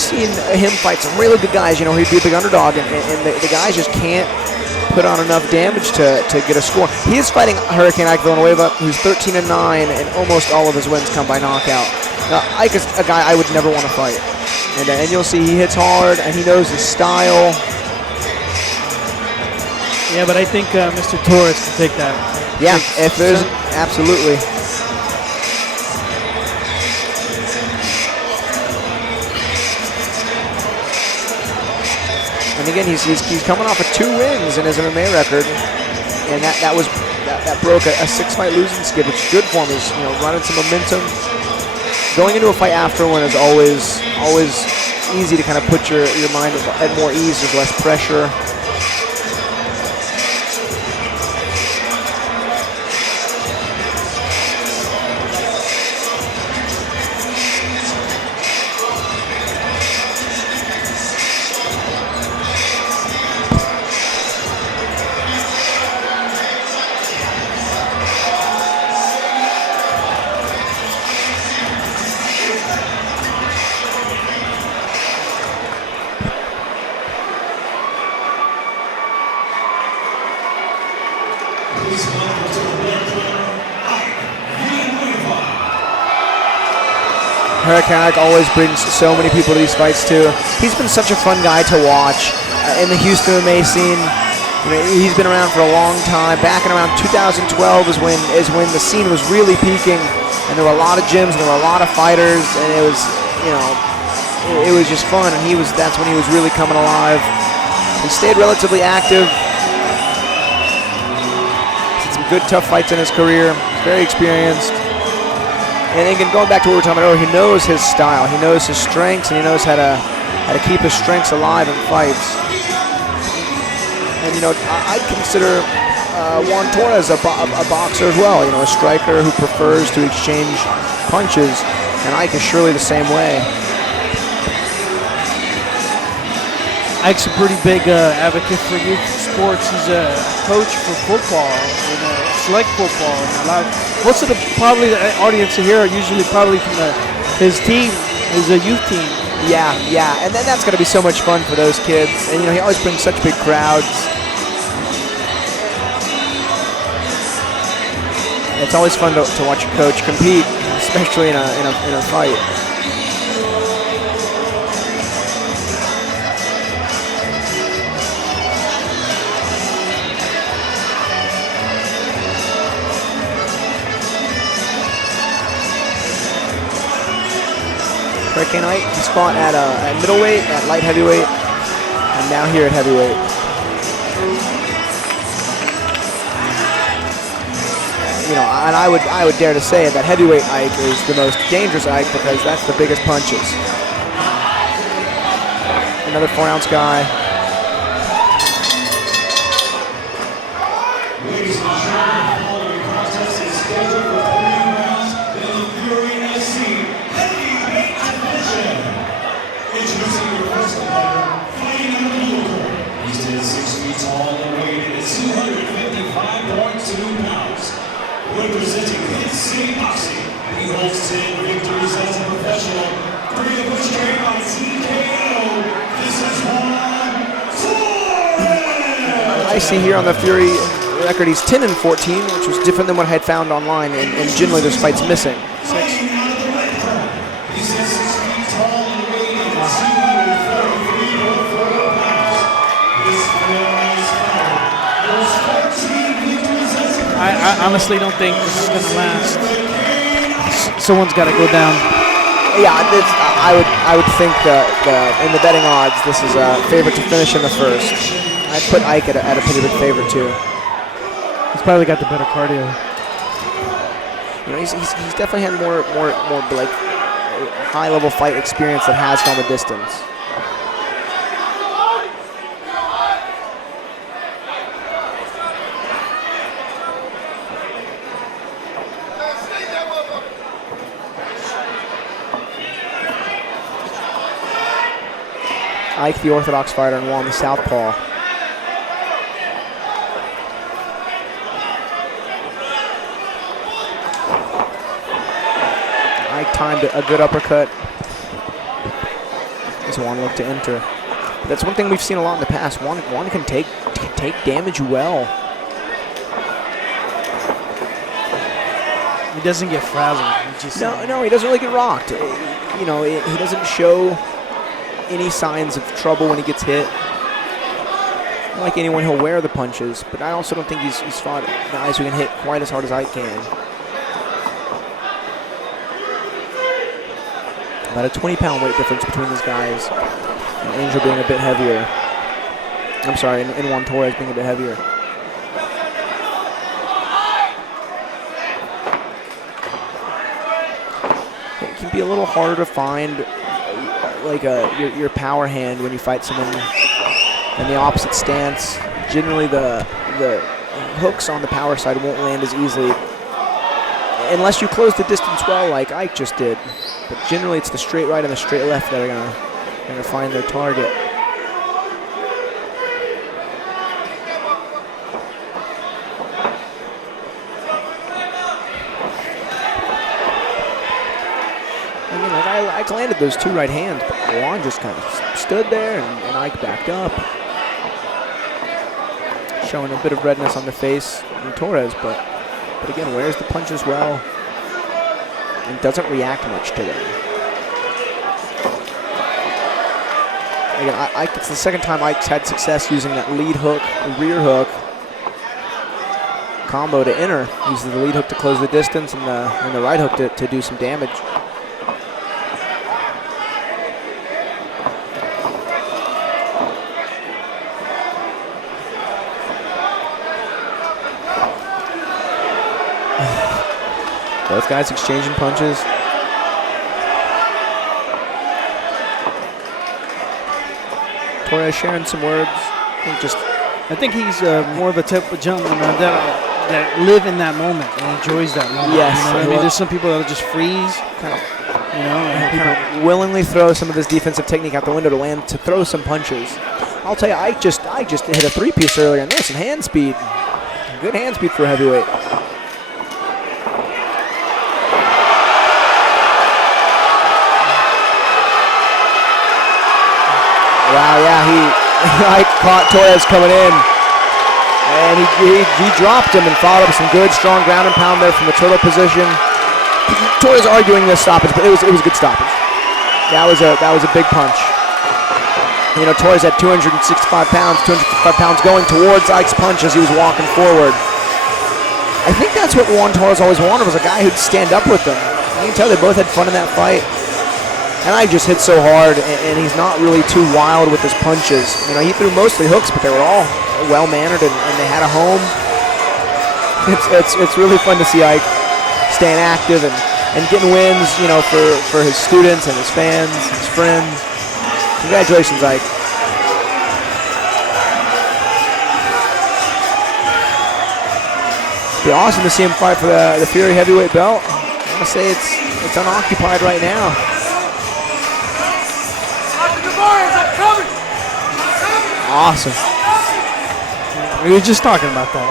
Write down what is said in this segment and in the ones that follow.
seen him fight some really good guys. You know, he'd be a big underdog, and the guys just can't put on enough damage to get a score. He is fighting Hurricane Ike Villanueva, who's 13-9, and almost all of his wins come by knockout. Ike is a guy I would never want to fight. And you'll see he hits hard, and he knows his style. Yeah, but I think Mr. Torres can take that. Yeah, if there's absolutely. And again, he's coming off of 2 wins in his MMA record, and that broke a 6-fight losing skid, which is good for him. He's running some momentum. Going into a fight after one is always easy to kind of put your mind at more ease. There's less pressure. Hurricane Ike always brings so many people to these fights too. He's been such a fun guy to watch in the Houston MMA scene. He's been around for a long time. Back in around 2012 is when the scene was really peaking, and there were a lot of gyms and there were a lot of fighters, and it was it was just fun. And that's when he was really coming alive. He stayed relatively active. He's had some good tough fights in his career. He's very experienced. And again, going back to what we were talking about earlier, he knows his style, he knows his strengths, and he knows how to keep his strengths alive in fights. And I'd consider Juan Torres a boxer as well. A striker who prefers to exchange punches, and Ike is surely the same way. Ike's a pretty big advocate for youth sports. He's a coach for football, select football. Most of the audience here are usually probably from his team, his youth team. Yeah, and then that's going to be so much fun for those kids. And he always brings such big crowds. It's always fun to watch a coach compete, especially in a fight. Hurricane Ike, he's fought at middleweight, at light heavyweight, and now here at heavyweight. And I would dare to say that heavyweight Ike is the most dangerous Ike because that's the biggest punches. Another 4-ounce guy. Representing his city boxing, he holds 10 victories as a professional, 3 of which came by TKO. This is Juan Torres! I see here on the Fury record he's 10-14, which was different than what I had found online, and generally there's fights missing. He's 6 feet tall and weighing 243.4 pounds. This famous fighter holds 14 victories as a professional. I honestly don't think this is going to last. Someone's got to go down. Yeah, I would think in the betting odds, this is a favorite to finish in the first. I'd put Ike at a pretty big favorite too. He's probably got the better cardio. He's definitely had more like high-level fight experience that has gone the distance. Ike, the orthodox fighter, and Juan, the southpaw. Ike timed a good uppercut. as Juan looked to enter. But that's one thing we've seen a lot in the past. Juan can take damage well. He doesn't get frazzled. No, he doesn't really get rocked. You know, he doesn't show any signs of trouble when he gets hit. Not like anyone, he'll wear the punches, but I also don't think he's fought guys who can hit quite as hard as I can. About a 20-pound weight difference between these guys. And Angel being a bit heavier. I'm sorry, and Juan Torres being a bit heavier. It can be a little harder to find like your power hand when you fight someone in the opposite stance. Generally, the hooks on the power side won't land as easily unless you close the distance well, like Ike just did. But generally, it's the straight right and the straight left that are gonna find their target. I mean, like Ike landed those 2 right hands, but Juan just kind of stood there, and Ike backed up, showing a bit of redness on the face in Torres, but again, wears the punches well and doesn't react much to them. Again, it's the second time Ike's had success using that lead hook, rear hook combo to enter. Uses the lead hook to close the distance and the right hook to do some damage. Both guys exchanging punches. Torres sharing some words. I think he's more of a type of gentleman that live in that moment and enjoys that moment. Yes, you know what I mean. There's some people that'll just freeze, and kind of willingly throw some of his defensive technique out the window to throw some punches. I'll tell you, I just hit a 3-piece earlier, and there's some hand speed. Good hand speed for a heavyweight. Wow, yeah, I caught Torres coming in, and he dropped him and followed up some good, strong ground and pound there from the turtle position. Torres arguing this stoppage, but it was a good stoppage. That was a big punch. You know, Torres had 265 pounds going towards Ike's punch as he was walking forward. I think that's what Juan Torres always wanted, was a guy who'd stand up with him. You can tell they both had fun in that fight. And I just hit so hard, and he's not really too wild with his punches. You know, he threw mostly hooks, but they were all well-mannered, and they had a home. It's really fun to see Ike staying active and getting wins, you know, for his students and his fans, his friends. Congratulations, Ike. It'd be awesome to see him fight for the Fury heavyweight belt. I want to say it's unoccupied right now. Awesome. We were just talking about that.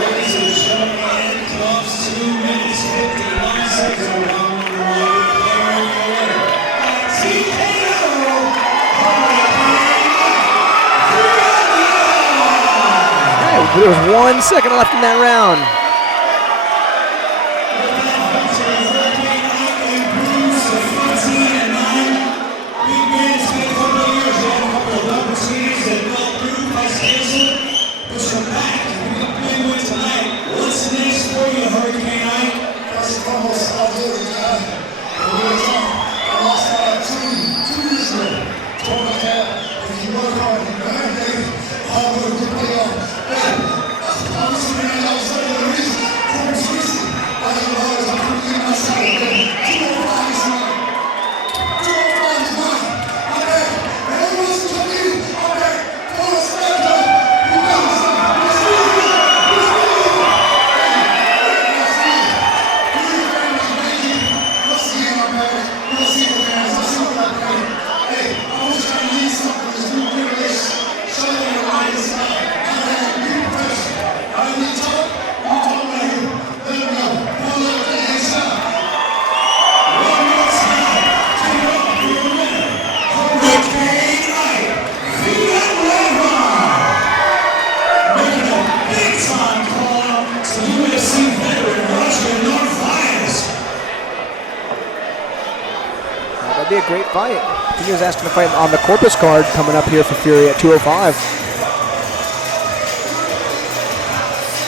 Ladies and gentlemen, close 2 minutes, 59 seconds around the world. There was 1 second left in that round. be a great fight. I think he was asking to fight on the Corpus card coming up here for Fury at 205.